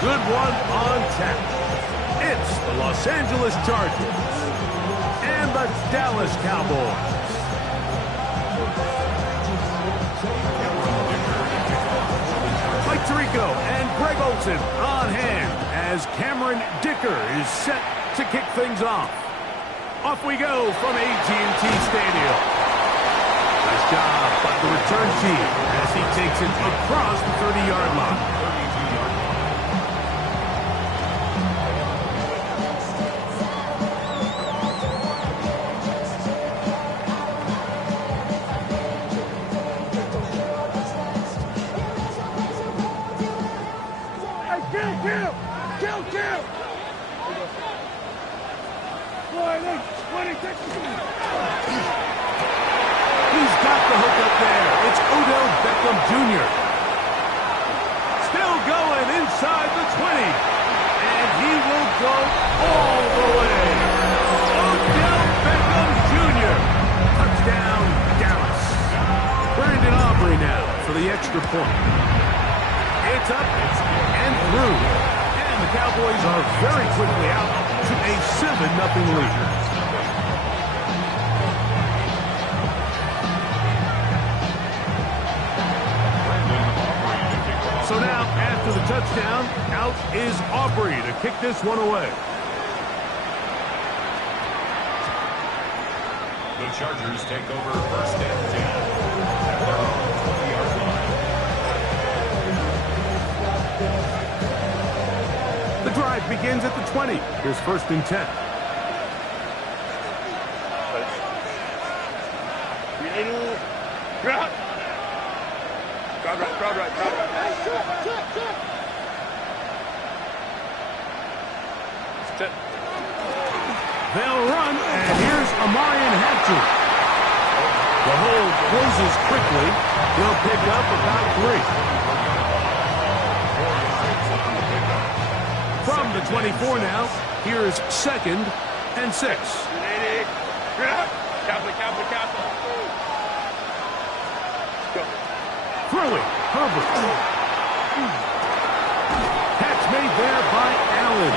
Good one on tap. It's the Los Angeles Chargers and the Dallas Cowboys. Mike Tirico and Greg Olsen on hand as Cameron Dicker is set to kick things off. Off we go from AT&T Stadium. Nice job by the return team as he takes it across the 30-yard line. He's got the hook up there. It's Odell Beckham Jr. Still going inside the 20. And he will go all the way. Odell Beckham Jr. Touchdown, Dallas. Brandon Aubrey now for the extra point. It's up and through. And the Cowboys are very quickly out to a 7-0 lead. So now, after the touchdown, out is Aubrey to kick this one away. The Chargers take over first and 10 at their own 20-yard line. The drive begins at the 20. Here's first and 10. They'll run, and here's Amarian Hatcher. The hold closes quickly. He'll pick up about 3. From the 24 now, here's second and 6. Throwing, Herbert. Catch made there by Allen.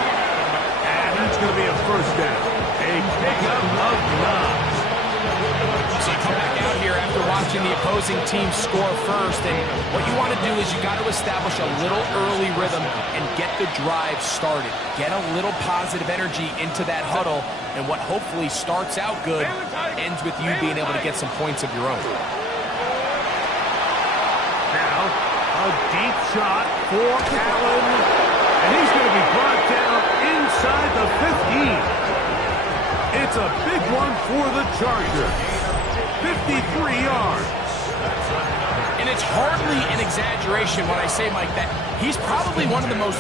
And that's going to be a first down. A pickup of 9. So you come back out here after watching the opposing team score first, and what you want to do is you got to establish a little early rhythm and get the drive started. Get a little positive energy into that huddle, and what hopefully starts out good ends with you being able to get some points of your own. Now, a deep shot for Allen, and he's going to be brought down inside the 15. It's a big one for the Chargers. 53 yards. And it's hardly an exaggeration when I say, Mike, that he's probably one of the most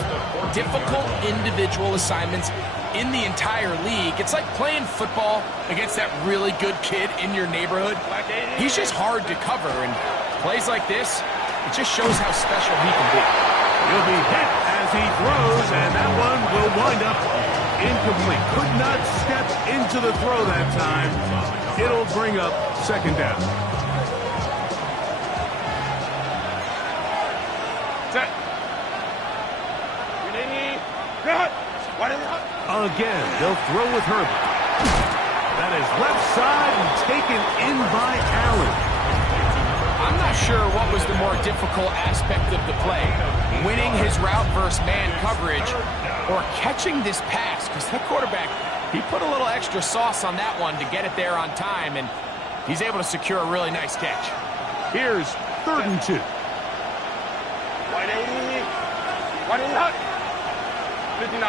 difficult individual assignments in the entire league. It's like playing football against that really good kid in your neighborhood. He's just hard to cover, and plays like this, it just shows how special he can be. He'll be hit as he throws, and that one will wind up incomplete. Could not step into the throw that time. It'll bring up second down. Again, they'll throw with Herbert. That is left side and taken in by Allen. I'm not sure what was the more difficult aspect of the play, winning his route versus man coverage or catching this pass, because that quarterback, he put a little extra sauce on that one to get it there on time, and he's able to secure a really nice catch. Here's 3rd and 2. 59.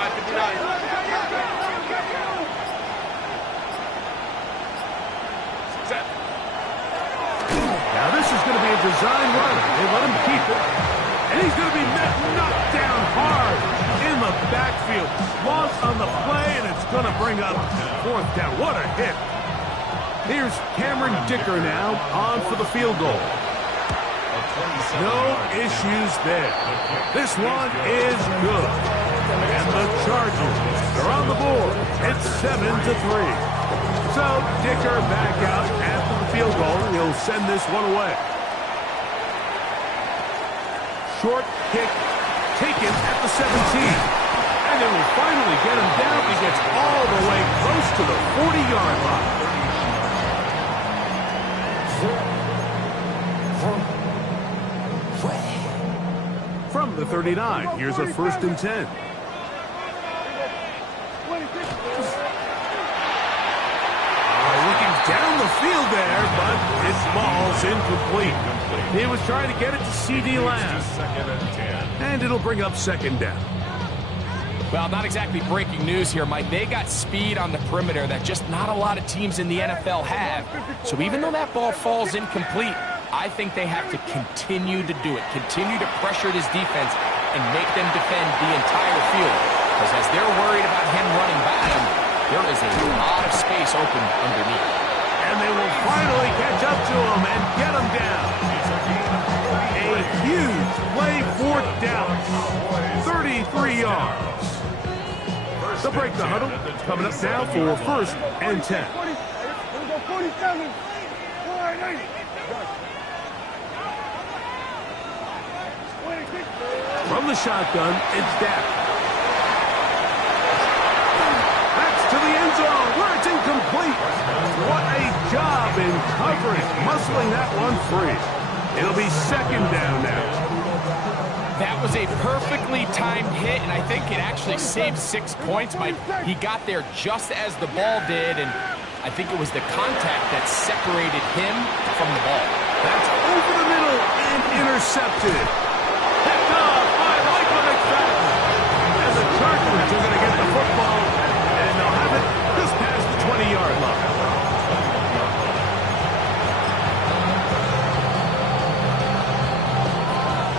Now this is going to be a design run. They let him keep it. And he's going to be knocked down hard in the backfield. Loss on the play, and it's going to bring up 4th down. What a hit. Here's Cameron Dicker now on for the field goal. No issues there. This one is good. And the Chargers are on the board. It's 7-3. So Dicker back out after the field goal. He'll send this one away. Short kick to taken at the 17. And they will finally get him down. He gets all the way close to the 40-yard line. From the 39, here's a 1st and 10. Looking down the field there, but his ball's incomplete. He was trying to get it to C.D. Lamb. And it'll bring up 2nd down. Well, not exactly breaking news here, Mike. They got speed on the perimeter that just not a lot of teams in the NFL have. So even though that ball falls incomplete, I think they have to continue to do it. Continue to pressure this defense and make them defend the entire field. Because as they're worried about him running by them, there is a lot of space open underneath. And they will finally catch up to him and get him down. A huge play for Dallas. 33 yards. They'll break the huddle. Coming up now for 1st and 10. From the shotgun, it's Dak. That's to the end zone where it's incomplete. What a job in covering, muscling that one free. It'll be 2nd down now. That was a perfectly timed hit, and I think it actually saved 6 points, Mike. He got there just as the ball did, and I think it was the contact that separated him from the ball. That's over the middle and intercepted. Picked off by Michael McFadden. And the Chargers are going to get the football, and they'll have it just past the 20-yard line.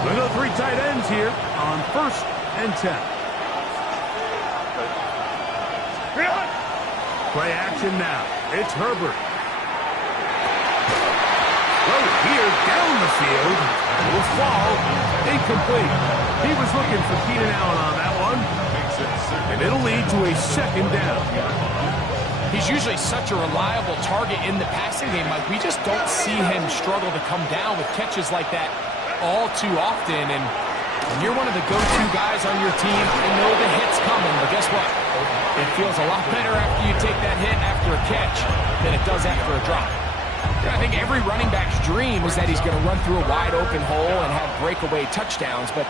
We'll go 3 tight ends here on 1st and 10. Play action now. It's Herbert. Right here down the field. Will fall. Incomplete. He was looking for Keenan Allen on that one. And it'll lead to a 2nd down. He's usually such a reliable target in the passing game. Like, we just don't see him struggle to come down with catches like that all too often. And when you're one of the go-to guys on your team, you know the hit's coming. But guess what? It feels a lot better after you take that hit after a catch than it does after a drop. I think every running back's dream is that he's going to run through a wide open hole and have breakaway touchdowns, but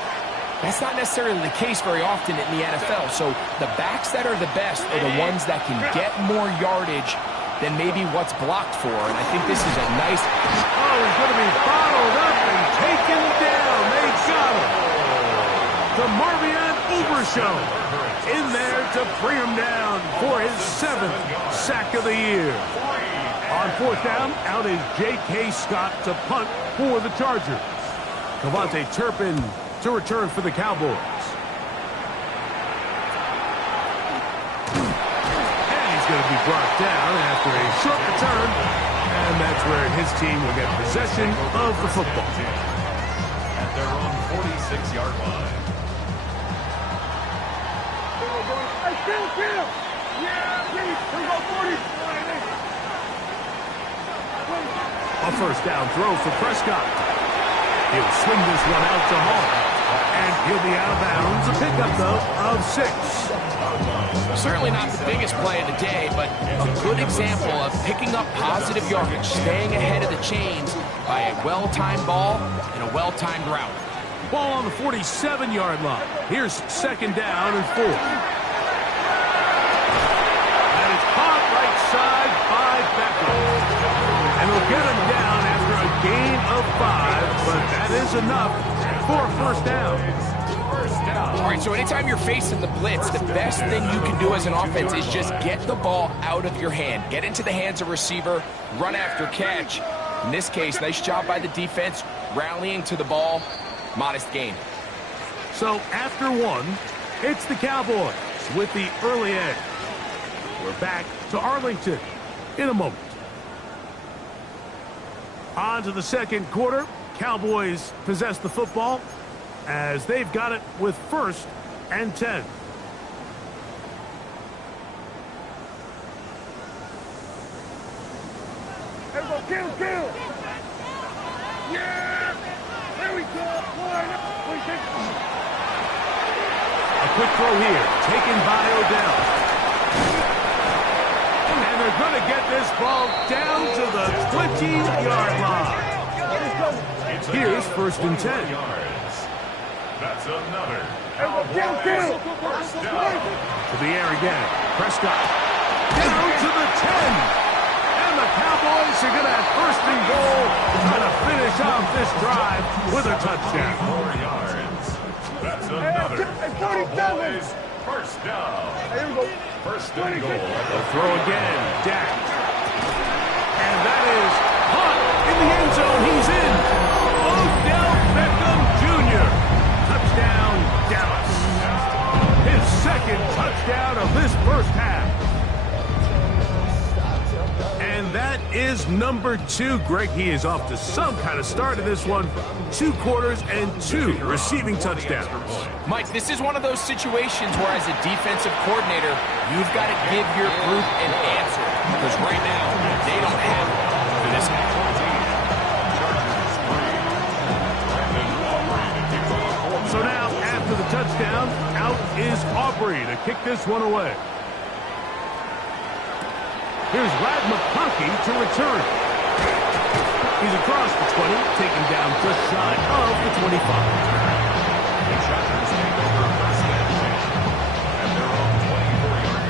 that's not necessarily the case very often in the NFL. So the backs that are the best are the ones that can get more yardage than maybe what's blocked for, and I think this is a nice... Oh, he's going to be bottled up and taken down. They got him. The Marvion Ubershow in there to bring him down for his 7th sack of the year. On 4th down, out is J.K. Scott to punt for the Chargers. Kavontae Turpin to return for the Cowboys. And he's going to be brought down after a short return. And that's where his team will get possession of the football. At their own 46-yard line. A 1st down throw for Prescott. He'll swing this one out to Hall. And he'll be out of bounds. A pickup, though, of 6. Certainly not the biggest play of the day, but a good example of picking up positive yardage, staying ahead of the chains by a well-timed ball and a well-timed route. Ball on the 47-yard line. Here's 2nd down and 4. And it's caught right side by Beckham. And they'll get him down after a gain of 5, but that is enough for a 1st down. All right, so anytime you're facing the blitz, the best thing you can do as an offense is just get the ball out of your hand. Get into the hands of receiver, run after catch. In this case, nice job by the defense, rallying to the ball. Modest gain. So after 1, it's the Cowboys with the early edge. We're back to Arlington in a moment. On to the 2nd quarter. Cowboys possess the football as they've got it with 1st and 10. Kill! Yeah! There we go! quick throw here, taken by Odell. And they're going to get this ball down to the 20-yard line. Here's 1st and 10. That's another. First down. To the air again. Prescott. Down to the 10. And the Cowboys are going to have 1st and goal, trying to finish off this drive with a touchdown. 4 yards. That's another. Cowboys, first down. Here we go. 1st and goal. They'll throw again. Dak. And that is caught in the end zone. He's in. Odell Beckham Jr. Touchdown, Dallas. His 2nd touchdown of this 1st half. And that is number 2. Greg, he is off to some kind of start in this one. 2 quarters and 2 receiving touchdowns. Mike, this is one of those situations where as a defensive coordinator, you've got to give your group an answer. Because right now, they don't have it for this guy. So now, after the touchdown, out is Aubrey to kick this one away. Here's Rad McConkey to return. He's across the 20, taken down just shy of the 25. The Chargers take over 1st and 10 at their own 24-yard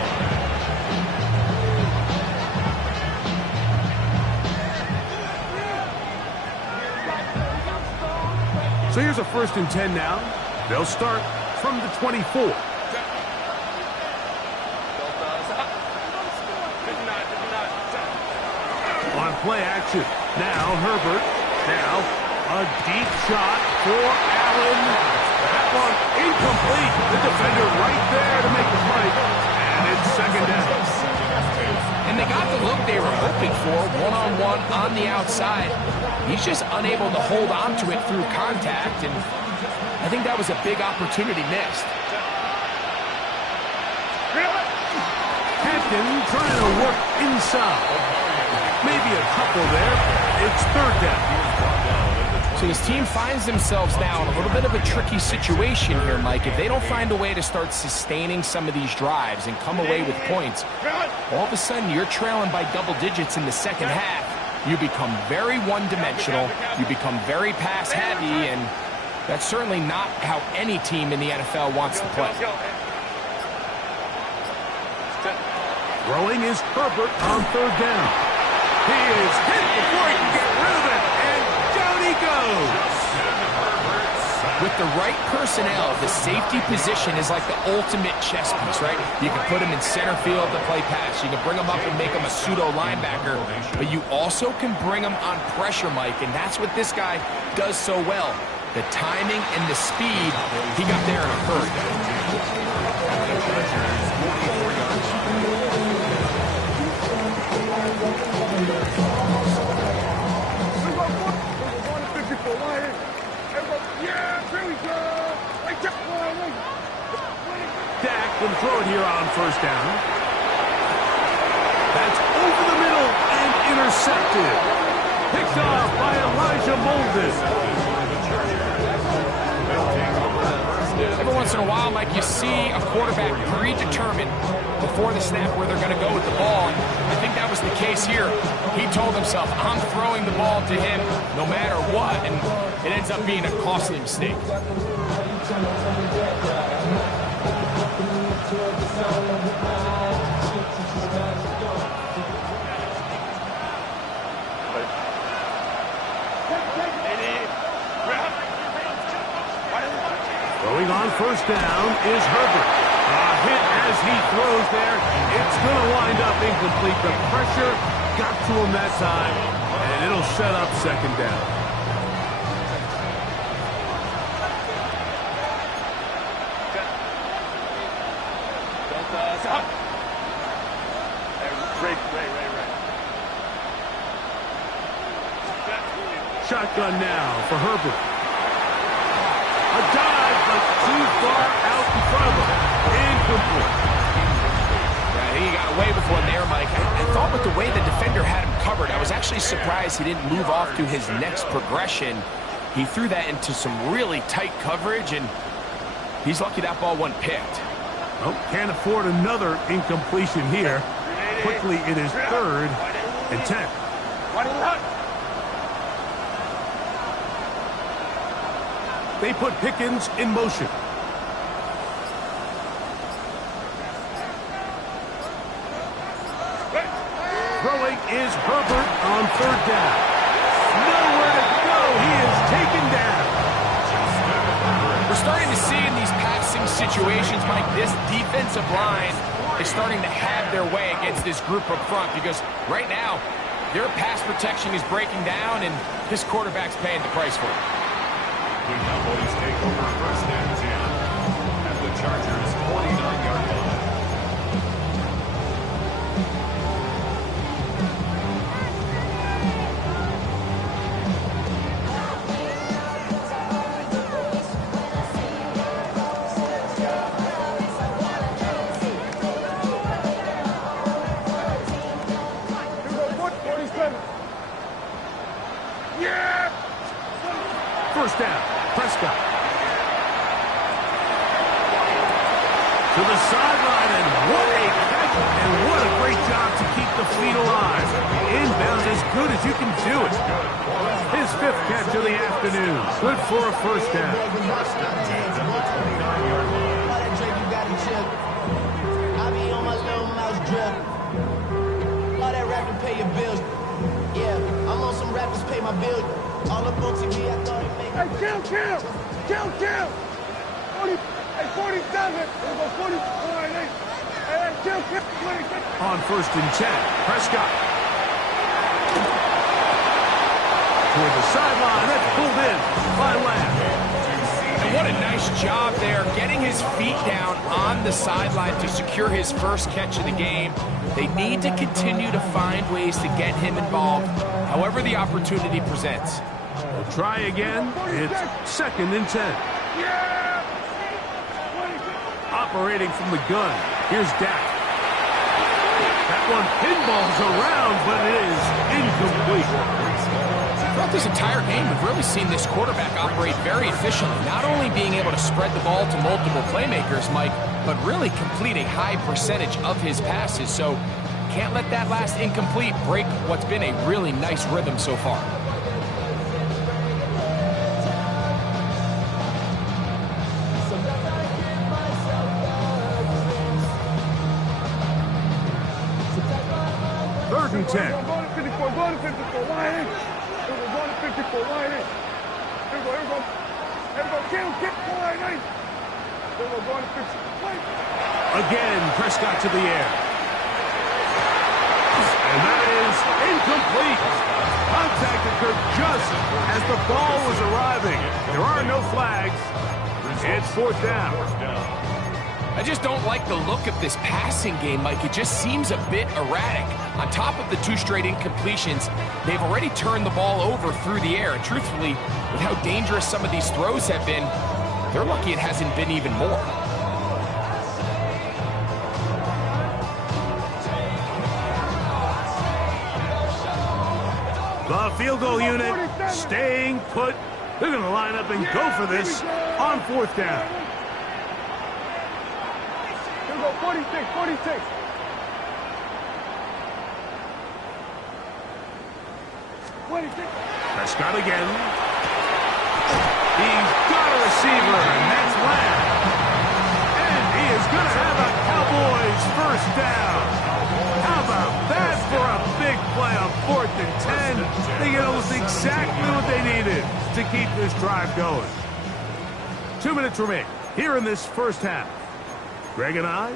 line. So here's a 1st and 10 now. They'll start from the 24. On play action. Now Herbert. Now a deep shot for Allen. That one incomplete. The defender right there to make the play. And it's 2nd down. And they got the look they were hoping for, one-on-one on the outside. He's just unable to hold on to it through contact, and I think that was a big opportunity missed. Hampton trying to work inside. Maybe a couple there. It's 3rd down. So this team finds themselves now in a little bit of a tricky situation here, Mike. If they don't find a way to start sustaining some of these drives and come away with points, all of a sudden you're trailing by double digits in the 2nd half. You become very one-dimensional. You become very pass-heavy, and that's certainly not how any team in the NFL wants to play. Throwing is Herbert on 3rd down. He is hit before he can get rid of it, and down he goes. With the right personnel, the safety position is like the ultimate chess piece, right? You can put him in center field to play pass. You can bring him up and make him a pseudo linebacker, but you also can bring him on pressure, Mike, and that's what this guy does so well. The timing and the speed, he got there in a hurry. Dak will throw it here on 1st down. That's over the middle and intercepted. Picked off by Elijah Molden. Every once in a while, Mike, you see a quarterback predetermined before the snap where they're going to go with the ball. And I think that was the case here. He told himself, I'm throwing the ball to him no matter what, and it ends up being a costly mistake. Throwing on 1st down is Herbert. A hit as he throws there. It's going to wind up incomplete. The pressure got to him that time, and it'll set up 2nd down. Shotgun now for Herbert. A dive, but too far out in front of him. Incomplete. Yeah, I think he got away with one there, Mike. I thought with the way the defender had him covered, I was actually surprised he didn't move off to his next progression. He threw that into some really tight coverage, and He's lucky that ball wasn't picked. Oh, can't afford another incompletion here. Quickly, it is 3rd and 10. They put Pickens in motion. Throwing is Herbert on 3rd down. Nowhere to go. He is taken down. We're starting to see in these passing situations, Mike, this defensive line is starting to have their way against this group up front because right now, their pass protection is breaking down, and this quarterback's paying the price for it. The Cowboys take over 1st and 10 at the Chargers' 49-yard line. First down, Prescott. To the sideline, and what a catch, and what a great job to keep the feet alive. Inbounds as good as you can do it. His 5th catch of the afternoon. Good for a first down. I be on my little mouse drip. All that rapping pay your bills. Yeah, I'm on some rappers pay my bills. All up on TV, I thought it made. Hey, kill! 40, hey, 47. We'll go 40, 48. Hey, kill, 26. On 1st and 10, Prescott. Toward the sideline, that's pulled in by Lamb. And what a nice job there, getting his feet down on the sideline to secure his first catch of the game. They need to continue to find ways to get him involved, however the opportunity presents. We'll try again. It's 2nd and 10. Operating from the gun. Here's Dak. That one pinballs around, but it is incomplete. Throughout this entire game, we've really seen this quarterback operate very efficiently, not only being able to spread the ball to multiple playmakers, Mike, but really complete a high percentage of his passes. So can't let that last incomplete break what's been a really nice rhythm so far. Third and 10. Go to 54, go to 54, line in. Here we go, go to 54, line in. Here we go. Here we go, kill, line in. Here we go, go to 54. Again, Prescott to the air. And that is incomplete. Contact occurred just as the ball was arriving. There are no flags. It's 4th down. I just don't like the look of this passing game, Mike. It just seems a bit erratic. On top of the 2 straight incompletions, they've already turned the ball over through the air. And truthfully, with how dangerous some of these throws have been, they're lucky it hasn't been even more. The field goal unit staying put. They're going to line up and go for this on 4th down. Here we go, 46. Prescott again. He's got a receiver, and that's Lamb. And he is going to have a Cowboys first down. How about that for a big play on 4th and 10? They get almost exactly what they needed to keep this drive going. 2 minutes remain here in this first half. Greg and I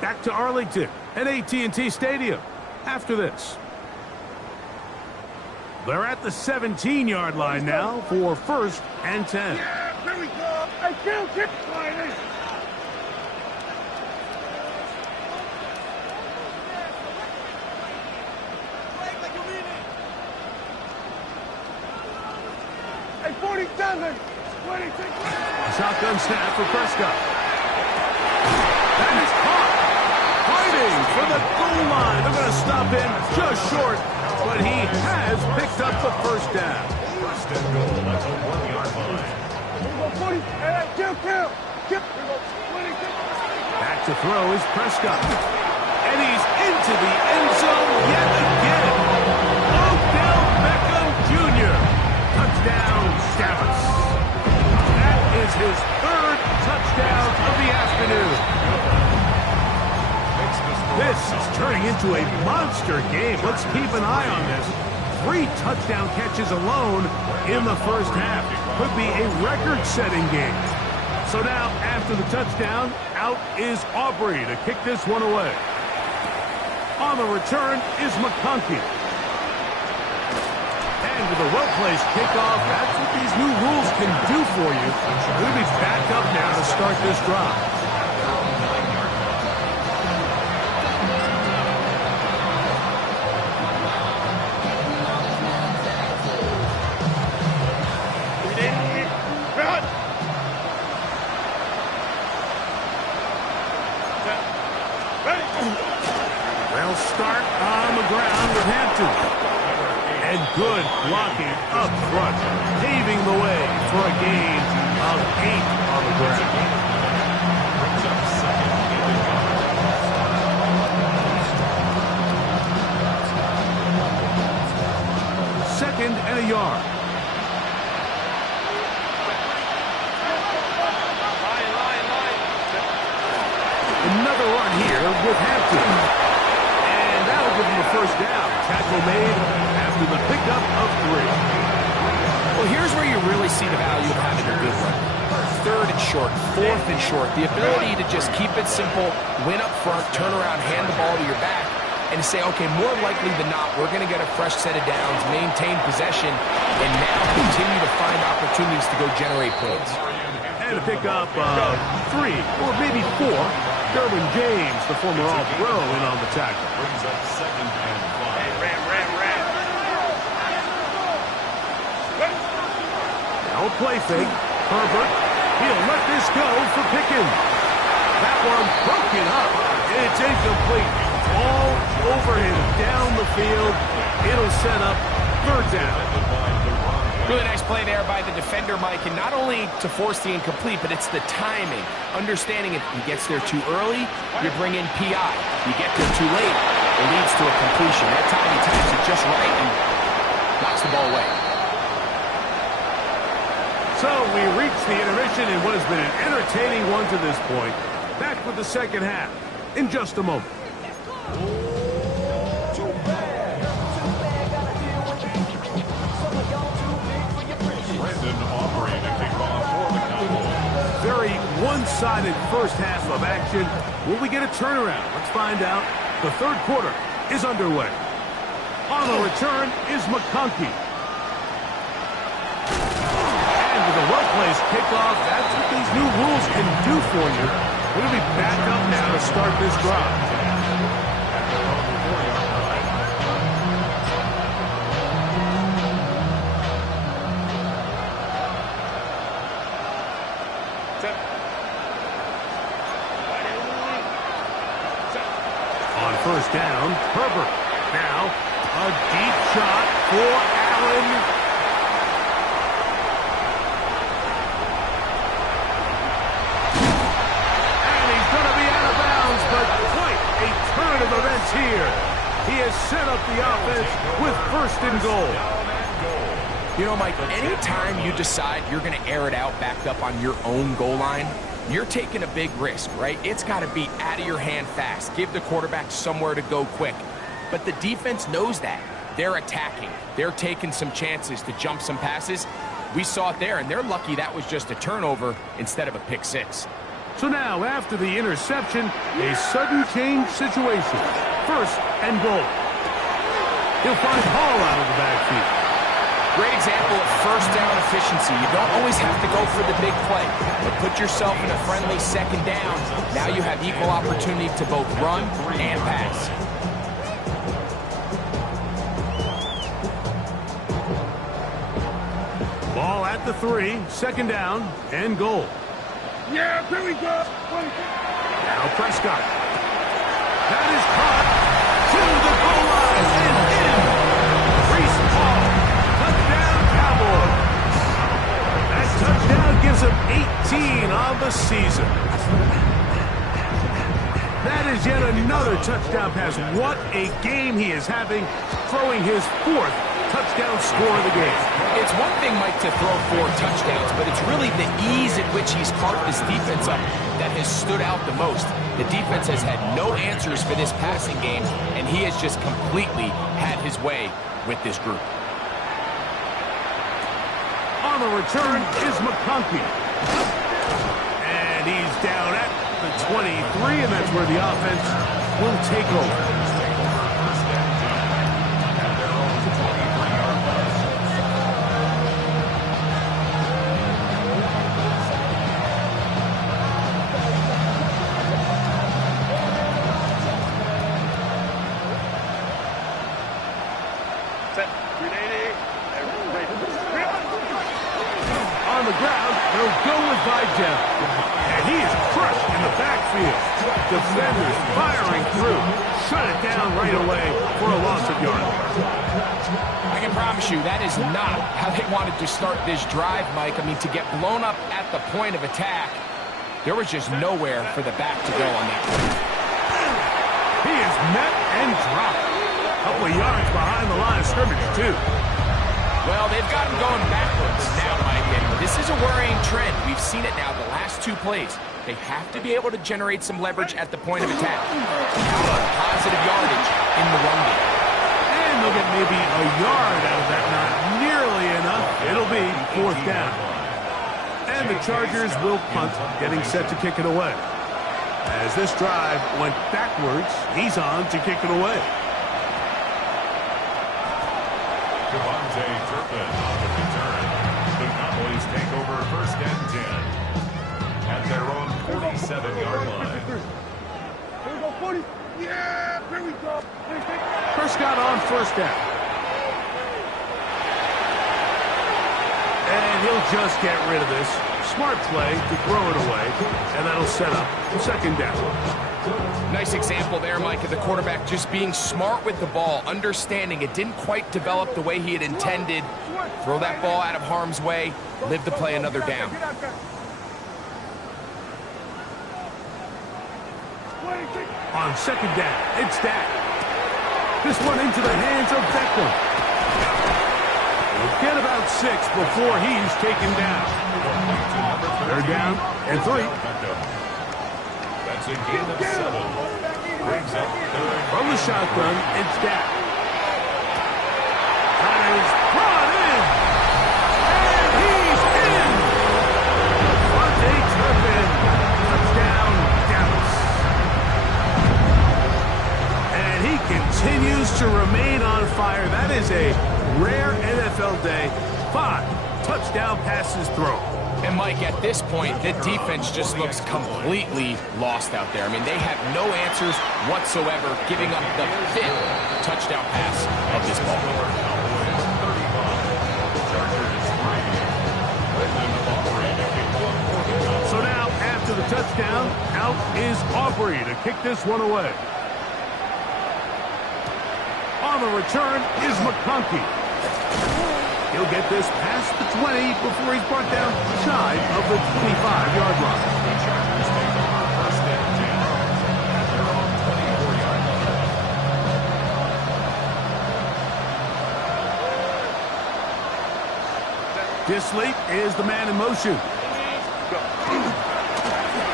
back to Arlington at AT&T Stadium after this. They're at the 17-yard line now for 1st and 10. Yeah, here we go. Hey, kill, line in. Hey, 47. 26. Shotgun snap for Prescott. That is caught. Fighting for the goal line. They're going to stop him just short, but he has picked up the first down. 1st and goal at the 1-yard line. Here we go, 40. Hey, kill. Back to throw is Prescott. And he's into the end zone yet again. Odell Beckham Jr. Touchdown, Stafford. That is his third touchdown of the afternoon. This is turning into a monster game. Let's keep an eye on this. 3 touchdown catches alone in the first half. Could be a record-setting game. So now, after the touchdown, out is Aubrey to kick this one away. On the return is McConkey. And with a well-placed kickoff, that's what these new rules can do for you. We'll be back up now to start this drive. They'll start on the ground with Hampton. And good blocking up front, paving the way for a gain of 8 on the ground. Second and a yard. Another run here with Hampton. And that'll give him a first down. Tackle made after the pickup of 3. Well, here's where you really see the value of having a good run. 3rd and short, 4th and short. The ability to just keep it simple, win up front, turn around, hand the ball to your back, and say, okay, more likely than not, we're going to get a fresh set of downs, maintain possession, and now continue to find opportunities to go generate points. And a pickup of 3, or maybe 4. Derwin James, the former All-Pro, in on the tackle. Brings up 2nd and 5. Now a play fake. Herbert, he'll let this go for Pickens. That one broken up. It's incomplete. All over him down the field. It'll set up 3rd down. Really nice play there by the defender, Mike, and not only to force the incomplete, but it's the timing. Understanding if he gets there too early, you bring in PI. You get there too late, it leads to a completion. That time he times it just right and knocks the ball away. So we reach the intermission in what has been an entertaining one to this point. Back with the second half in just a moment. Very one-sided first half of action. Will we get a turnaround? Let's find out. The 3rd quarter is underway. On the return is McConkey. And with a well-placed kickoff, that's what these new rules can do for you. We'll be back up now to start this drive. On first down, Herbert. Now, a deep shot for Allen. And he's going to be out of bounds, but quite a turn of events here. He has set up the offense with 1st and goal. You know, Mike, anytime you decide you're going to air it out backed up on your own goal line, you're taking a big risk, right? It's got to be out of your hand fast. Give the quarterback somewhere to go quick. But the defense knows that. They're attacking. They're taking some chances to jump some passes. We saw it there, and they're lucky that was just a turnover instead of a pick 6. So now, after the interception, a sudden change situation. 1st and goal. He'll find Hall out of the backfield. Great example of first down efficiency. You don't always have to go for the big play, but put yourself in a friendly 2nd down. Now you have equal opportunity to both run and pass. Ball at the 3, 2nd down and goal. Yeah, here we go. Now Prescott. That is caught to the goal line and in. Reese Hall. Touchdown, Cowboys. That touchdown gives of 18 on the season. That is yet another touchdown pass. What a game he is having, throwing his 4th touchdown score of the game. It's one thing, Mike, to throw 4 touchdowns, but it's really the ease at which he's carved this defense up that has stood out the most. The defense has had no answers for this passing game, and he has just completely had his way with this group. On the return is McConkey. And he's down at the 23, and that's where the offense will take over. On the ground, they'll go with Vidal. And he is crushed in the backfield. Defenders firing through. Shut it down right away for a loss of yards. I can promise you that is not how they wanted to start this drive, Mike. I mean, to get blown up at the point of attack, there was just nowhere for the back to go on that one. He is met and dropped. A couple of yards behind the line of scrimmage, too. Well, they've got him going backwards now, Mike, and this is a worrying trend. We've seen it now the last 2 plays. They have to be able to generate some leverage at the point of attack. Count on positive yardage in the run game. And they'll get maybe a yard out of that. Not nearly enough. It'll be 4th down. And the Chargers will punt, getting set to kick it away. As this drive went backwards, he's on to kick it away. Turpin on the return. The Cowboys take over 1st and 10 at their own 47-yard line. Here we go, 40. Yeah, here we go. Prescott on 1st down. And he'll just get rid of this. Smart play to throw it away, and that'll set up 2nd down. Nice example there, Mike, of the quarterback just being smart with the ball, understanding it didn't quite develop the way he had intended. Throw that ball out of harm's way, live to play another down. On 2nd down, it's Dak. This one into the hands of Beckham. He'll get about 6 before he's taken down. 3rd down and 3. That's a gain of 7. Brings up 3rd. From the shotgun, it's Dak. That is brought in. And he's in. Devontae Turpin. Touchdown, Dallas. And he continues to remain on fire. That is a rare NFL day. 5 touchdown passes thrown. And, Mike, at this point, the defense just looks completely lost out there. I mean, they have no answers whatsoever, giving up the 5th touchdown pass of this ball. So now, after the touchdown, out is Aubrey to kick this one away. On the return is McConkey. He'll get this past the 20 before he's brought down shy of the 25-yard line. The Chargers take over 1st and 10 at their own 24-yard line. Disley is the man in motion.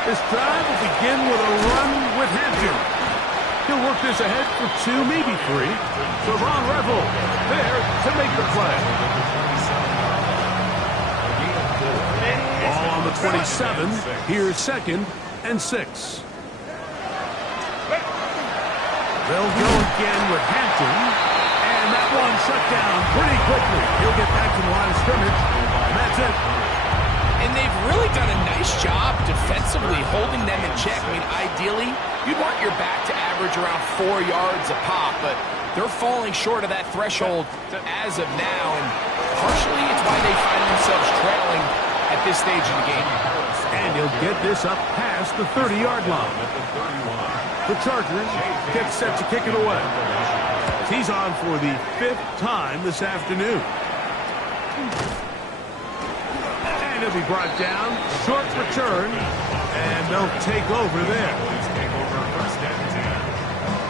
This drive will begin with a run with Hampton. He'll work this ahead for 2, maybe 3. So Ron Revel there to make the play. Ball on the 27. Here's 2nd and 6. They'll go again with Hampton. And that one shut down pretty quickly. He'll get back to the line of scrimmage. And that's it. And they've really done a nice job defensively holding them in check. I mean, ideally, you'd want your back to average around 4 yards a pop, but they're falling short of that threshold as of now, and partially it's why they find themselves trailing at this stage in the game. And he'll get this up past the 30-yard line. The Chargers get set to kick it away. He's on for the 5th time this afternoon. And to be brought down. Short return, and they'll take over there. Cowboys take over first and 10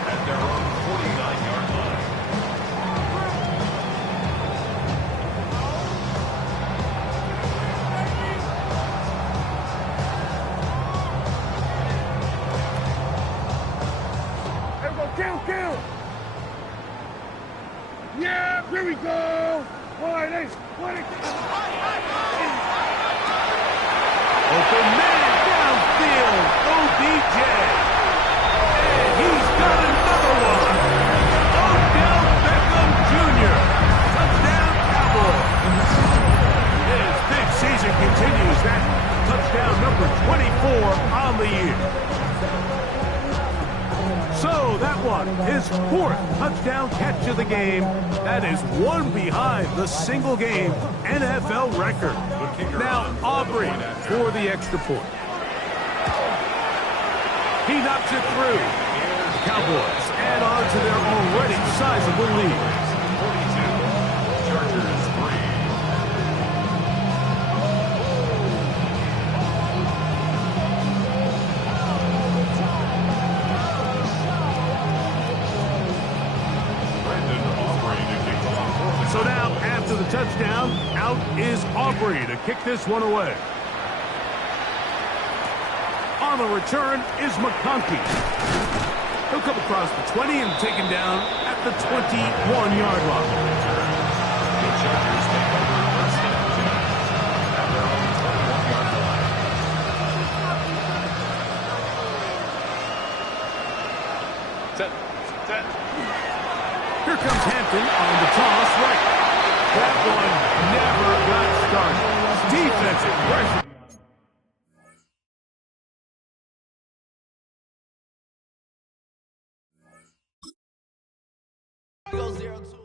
at their own 49-yard line. Here we go, kill. Yeah, here we go. Wide eight. Open man downfield, OBJ. And he's got another one. Odell Beckham Jr. Touchdown Cowboys. His big season continues. That touchdown number 24 on the year. So that one, his fourth touchdown catch of the game. That is one behind the single-game NFL record. Now Aubrey for the extra point. He knocks it through. Cowboys add on to their already sizable lead. 42, Chargers 3. So now, after the touchdown, out is Aubrey to kick this one away. On the return is McConkey. He'll come across the 20 and taken down at the 21-yard line. The Chargers take over first and 10 at their own 21-yard line. Set. Here comes Hampton on the toss right. That one never got started. Defensive pressure. Go 0-2.